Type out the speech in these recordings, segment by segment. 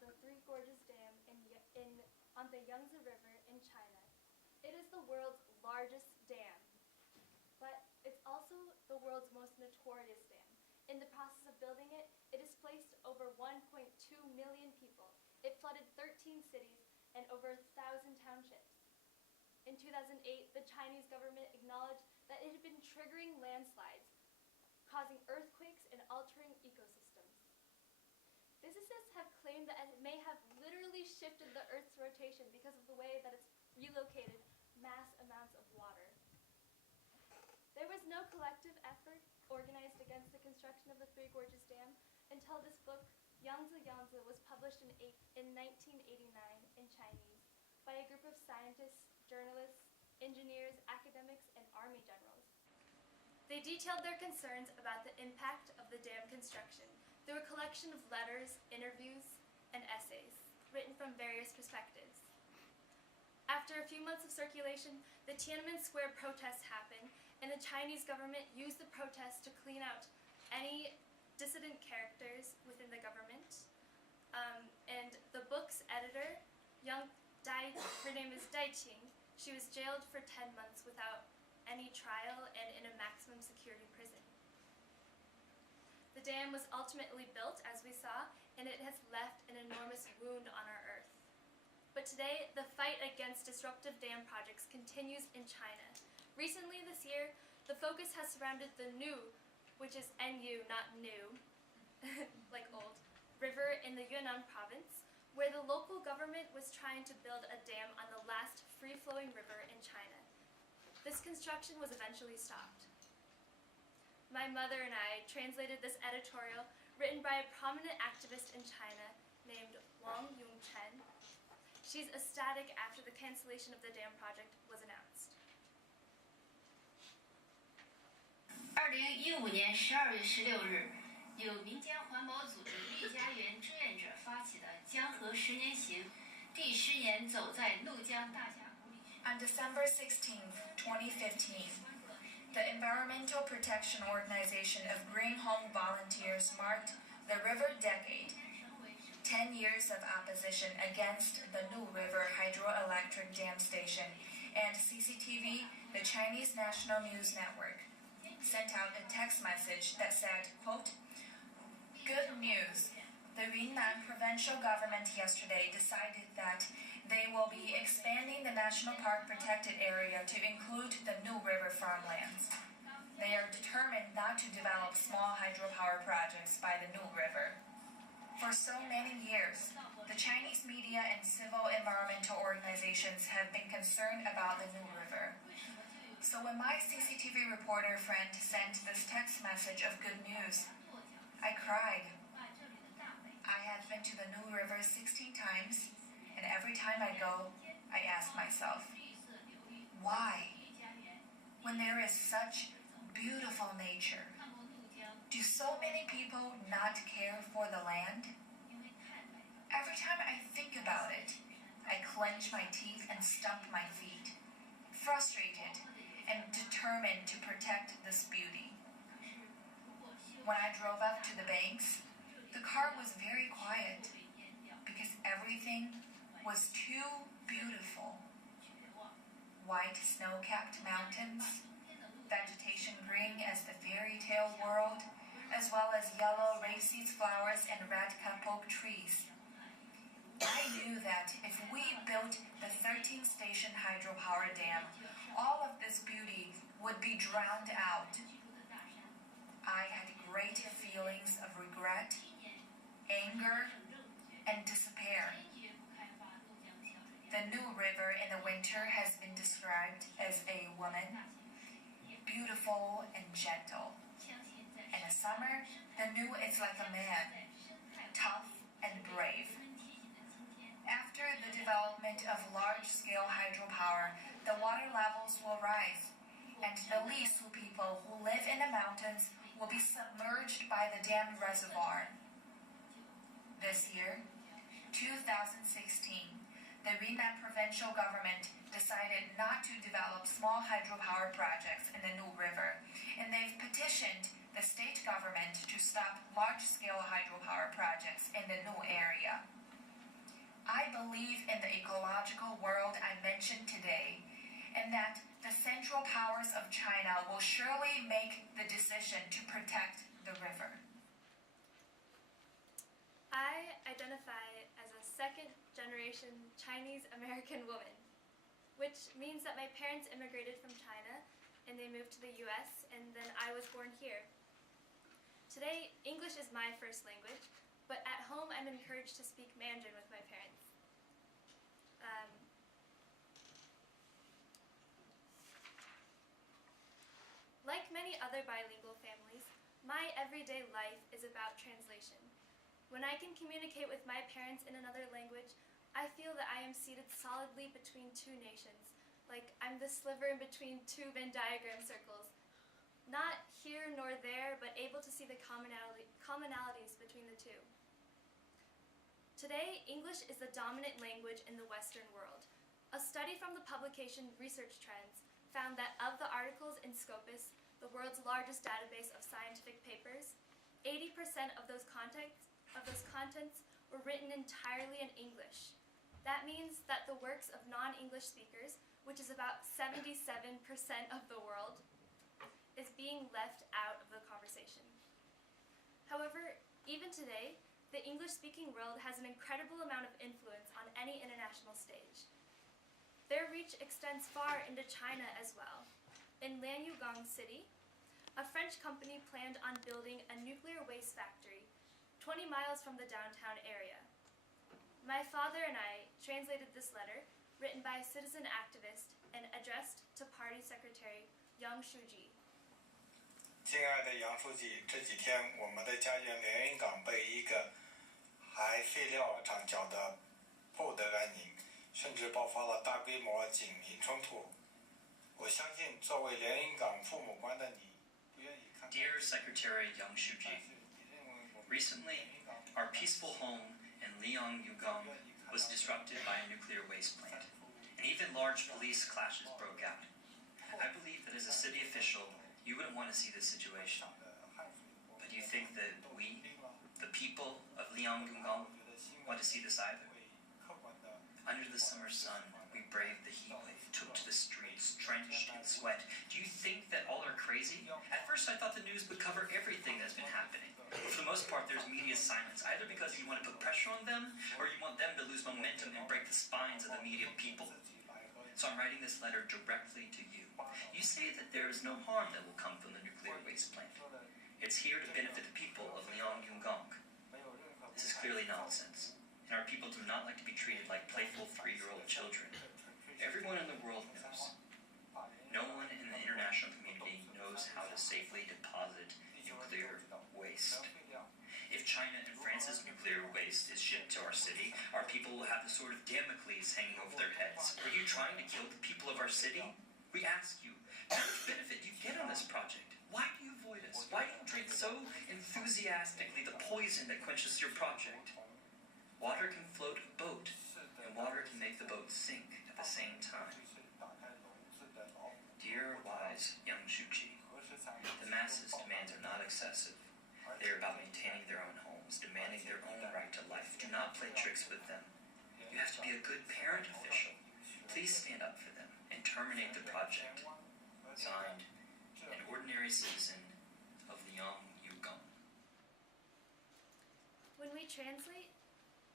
the Three Gorges Dam on the Yangtze River in China. It is the world's largest dam, but it's also the world's most notorious dam. In the process of building it, it displaced over 1.2 million people. It flooded 13 cities and over 1,000 townships. In 2008, the Chinese government acknowledged that it had been triggering landslides, causing earthquakes and altering ecosystems. Physicists have claimed that it may have literally shifted the Earth's rotation because of the way that it's relocated mass amounts of water. There was no collective effort organized against the construction of the Three Gorges Dam until this book, Yangtze Yangtze, was published in 1989 in Chinese by a group of scientists, journalists, engineers, academics, and army generals. They detailed their concerns about the impact of the dam construction through a collection of letters, interviews, and essays written from various perspectives. After a few months of circulation, the Tiananmen Square protests happened, and the Chinese government used the protests to clean out any dissident characters within the government. And the book's editor, her name is Dai Qing, she was jailed for 10 months without any trial and in a maximum security prison. The dam was ultimately built, as we saw, and it has left an enormous wound on our Earth. But today, the fight against disruptive dam projects continues in China. Recently this year, the focus has surrounded the Nu, which is N-U, not new, like old, river in the Yunnan province, where the local government was trying to build a dam on the last free-flowing river in China. This construction was eventually stopped. My mother and I translated this editorial written by a prominent activist in China named Wang Yongchen. She's ecstatic after the cancellation of the dam project was announced. 2015年12月16日，由民间环保组织“丽家园”志愿者发起的江河10年行第10年走在怒江大峡谷里。On December 16, 2015, the Environmental Protection Organization of Green Home Volunteers marked the River Decade, 10 years of opposition against the Nu River Hydroelectric Dam Station, and CCTV, the Chinese National News Network, sent out a text message that said, quote, "Good news. The Yunnan provincial government yesterday decided that they will be expanding the national park protected area to include the Nu River farmlands. They are determined not to develop small hydropower projects by the Nu River." For so many years, the Chinese media and civil environmental organizations have been concerned about the Nu River. So when my CCTV reporter friend sent this text message of good news, I cried. I have been to the Nu River 16 times, and every time I go, I ask myself, why? When there is such beautiful nature, do so many people not care for the land? Every time I think about it, I clench my teeth and stomp my feet, frustrated and determined to protect this beauty. When I drove up to the banks, the car was very quiet because everything was too beautiful. White snow-capped mountains, vegetation green as the fairy tale world, as well as yellow raceseed flowers and red kapok trees. I knew that if we built the 13-station hydropower dam, all of this beauty would be drowned out. I had great feelings of regret, anger, and despair. The Nu River in the winter has been described as a woman, beautiful and gentle. In the summer, the Nu is like a man, tough and brave. After the development of large-scale hydropower, the water levels will rise, and the Lisu people who live in the mountains will be submerged by the dam reservoir. This year, 2016, the Yunnan provincial government decided not to develop small hydropower projects in the Nu River, and they've petitioned the state government to stop large-scale hydropower projects in the Nu area. I believe in the ecological world I mentioned today, and that the central powers of China will surely make the decision to protect the river. I identify as a second-generation Chinese-American woman, which means that my parents immigrated from China and they moved to the US, and then I was born here. Today, English is my first language, but at home I'm encouraged to speak Mandarin with my parents. Like many other bilingual families, my everyday life is about translation. When I can communicate with my parents in another language, I feel that I am seated solidly between two nations, like I'm the sliver in between two Venn diagram circles. Not here nor there, but able to see the commonalities between the two. Today, English is the dominant language in the Western world. A study from the publication Research Trends found that of the articles in Scopus, the world's largest database of scientific papers, 80% of those contents were written entirely in English. That means that the works of non-English speakers, which is about 77% of the world, is being left out of the conversation. However, even today, the English-speaking world has an incredible amount of influence on any international stage. Their reach extends far into China as well. In Lanyugang City, a French company planned on building a nuclear waste factory 20 miles from the downtown area. My father and I translated this letter, written by a citizen activist and addressed to Party Secretary Yang Shuji. 亲爱的杨书记，这几天我们的家园连云港被一个还废料厂搅得不得安宁，甚至爆发了大规模警民冲突。我相信作为连云港父母官的你，不愿意看。 Dear Secretary Yang Shuji, recently our peaceful home in Liangyugang was disrupted by a nuclear waste plant, and even large police clashes broke out. I believe that as a city official, you wouldn't want to see this situation. But do you think that we, the people of Liangyugang, want to see this either? Under the summer sun, we braved the heat wave, took to the streets, drenched in sweat. Do you think that all are crazy? At first I thought the news would cover everything that's been happening. But for the most part, there's media silence, either because you want to put pressure on them, or you want them to lose momentum and break the spines of the media people. So I'm writing this letter directly to you. You say that there is no harm that will come from the nuclear waste plant. It's here to benefit the people of Liangyugang. This is clearly nonsense, and our people do not like to be treated like playful 3-year-old children. Everyone in the world knows. No one in the international community knows how to safely deposit nuclear waste. If China and France's nuclear waste is shipped to our city, our people will have the sword of Damocles hanging over their heads. Are you trying to kill the people of our city? We ask you, how much benefit do you get on this project? Why do you avoid us? Why do you drink so enthusiastically the poison that quenches your project? Water can float a boat, and water can make the boat sink at the same time. Dear wise young Shuji, the masses' demands are not excessive. They are about maintaining their own homes, demanding their own right to life. Do not play tricks with them. You have to be a good parent official. Please stand up for them and terminate the project. Signed, an ordinary citizen of Liangyugang. When we translate,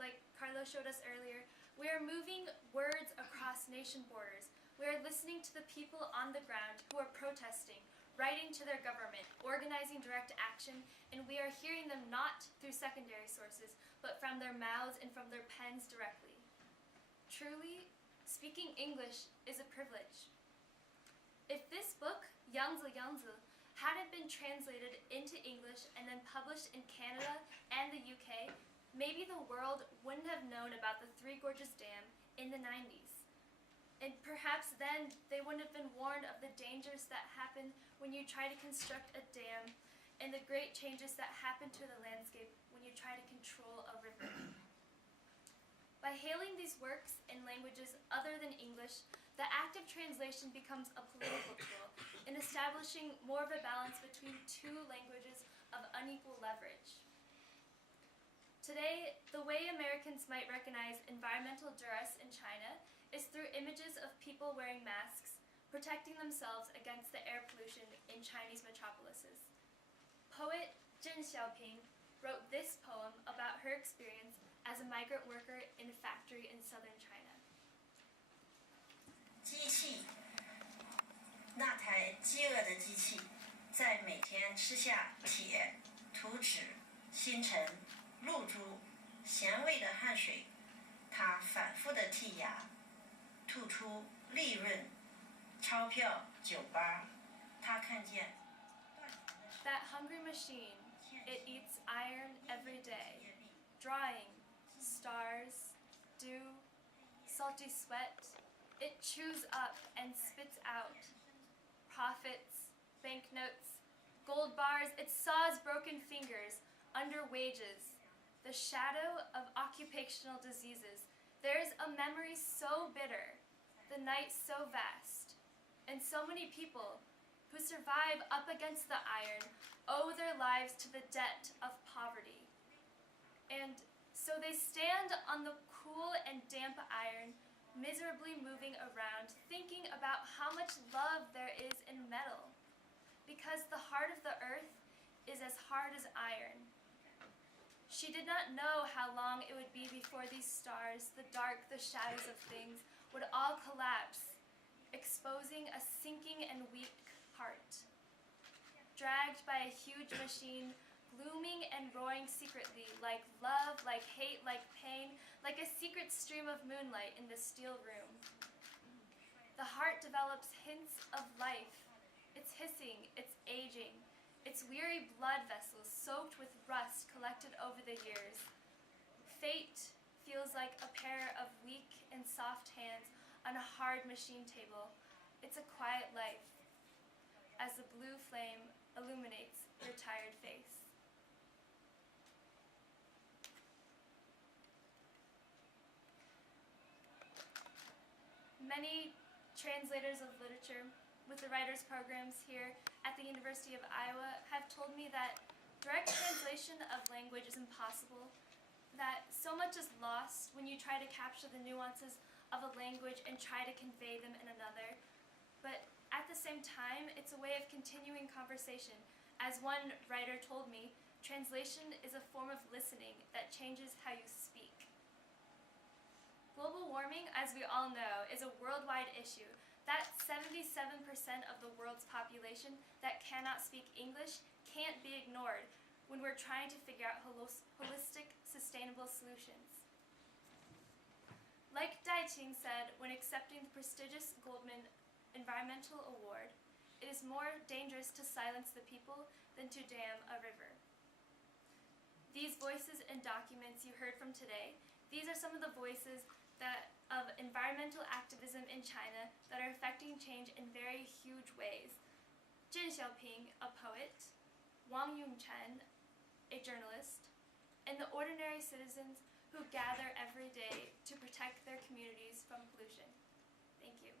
like Carlos showed us earlier, we are moving words across nation borders. We are listening to the people on the ground who are protesting, writing to their government, organizing direct action, and we are hearing them not through secondary sources, but from their mouths and from their pens directly. Truly, speaking English is a privilege. If this book, Yangzi Yangzi, hadn't been translated into English and then published in Canada and the UK, maybe the world wouldn't have known about the Three Gorges Dam in the 90s. And perhaps then they wouldn't have been warned of the dangers that happen when you try to construct a dam and the great changes that happen to the landscape when you try to control a river. By hailing these works in languages other than English, the act of translation becomes a political tool in establishing more of a balance between two languages of unequal leverage. To Today, the way Americans might recognize environmental duress in China is through images of people wearing masks, protecting themselves against the air pollution in Chinese metropolises. Poet Zheng Xiaoping wrote this poem about her experience as a migrant worker in a factory in southern China. 机器，那台饥饿的机器，在每天吃下铁、土脂、星辰、露珠、咸味的汗水，它反复的剔牙，吐出利润、钞票、酒吧。它看见。 That hungry machine, it eats iron every day, drawing stars, dew, salty sweat. It chews up and spits out profits, banknotes, gold bars. It saws broken fingers under wages, the shadow of occupational diseases. There is a memory so bitter, the night so vast, and so many people who survive up against the iron owe their lives to the debt of poverty. And so they stand on the cool and damp iron, miserably moving around, thinking about how much love there is in metal, because the heart of the earth is as hard as iron. She did not know how long it would be before these stars, the dark, the shadows of things, would all collapse, exposing a sinking and weak heart. Dragged by a huge machine, glooming and roaring secretly, like love, like hate, like pain, like a secret stream of moonlight in the steel room. The heart develops hints of life, its hissing, its aging, its weary blood vessels soaked with rust collected over the years. Fate feels like a pair of weak and soft hands on a hard machine table. It's a quiet life, as the blue flame illuminates your tired face. Many translators of literature with the writers' programs here at the University of Iowa have told me that direct translation of language is impossible, that so much is lost when you try to capture the nuances of a language and try to convey them in another. But at the same time, it's a way of continuing conversation. As one writer told me, translation is a form of listening that changes how you speak. Global warming, as we all know, is a worldwide issue. That 77% of the world's population that cannot speak English can't be ignored when we're trying to figure out holistic, sustainable solutions. Like Dai Qing said when accepting the prestigious Goldman Environmental Award, it is more dangerous to silence the people than to dam a river. These voices and documents you heard from today, these are some of the voices of environmental activism in China that are affecting change in very huge ways. Zheng Xiaoping, a poet, Wang Yongchen, a journalist, and the ordinary citizens who gather every day to protect their communities from pollution. Thank you.